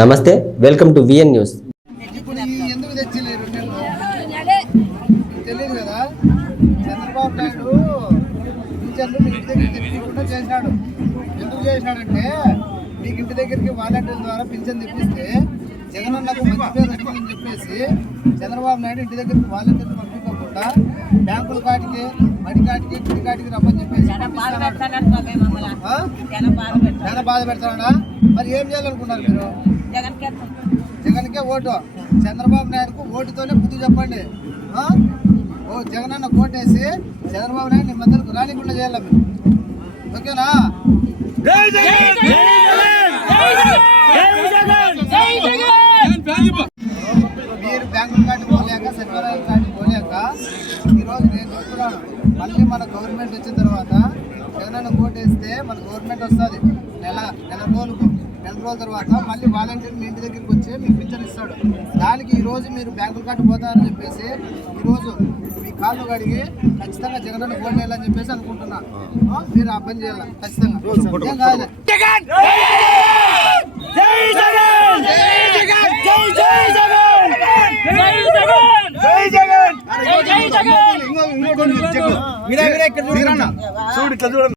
నమస్తే, welcome to VN news. ఇప్పుడు ఎందుకు తెచ్చలేరు తెలియదు కదా. చంద్రబాబు నాయుడు పింఛన్లు మీ ఇంటి దగ్గర తెప్పించకుండా చేశాడు. ఎందుకు చేశాడంటే మీకు ఇంటి దగ్గరికి వాలంటీర్ల ద్వారా పింఛన్ తెప్పిస్తే జగనన్నకు మంచి పేరు వస్తుందని చెప్పేసి చంద్రబాబు నాయుడు ఇంటి దగ్గరికి వాలంటీర్లు పంపించకుండా బ్యాంకుల కాటికి మడి కాటికి గుడి కాటికి రమ్మని చెప్పేసి చాలా బాధ పెడతాడా. మరి ఏం చేయాలనుకున్నారు మీరు? జగన్కే ఓటు. చంద్రబాబు నాయుడుకు ఓటుతోనే బుద్ధి చెప్పండి. జగనన్న కోటేసి చంద్రబాబు నాయుడు మీ మధ్యలో రానికుండా చేయాలి మీరు. ఓకేనా? మీరు బ్యాంకుల కాటి పోలేక సచివాలయం కాటి పోలేక ఈరోజు నేను చెప్తున్నాను, మళ్ళీ మన గవర్నమెంట్ వచ్చిన తర్వాత జగనన్న కోటేస్తే మన గవర్నమెంట్ వస్తుంది. నెల రోజుల తర్వాత మళ్ళీ వాలంటీర్ మీ ఇంటి దగ్గరికి వచ్చి మీకు పింఛన్ ఇస్తాడు. దానికి ఈరోజు మీరు బ్యాంకుల కాటి పోతారని చెప్పేసి ఈరోజు మీ కాళ్ళు కడిగి ఖచ్చితంగా జగనన్న ఓటు వేయాలని చెప్పేసి అనుకుంటున్నా. మీరు ఆ పని చేయాలి ఖచ్చితంగా. ఏం కాదు చూడు.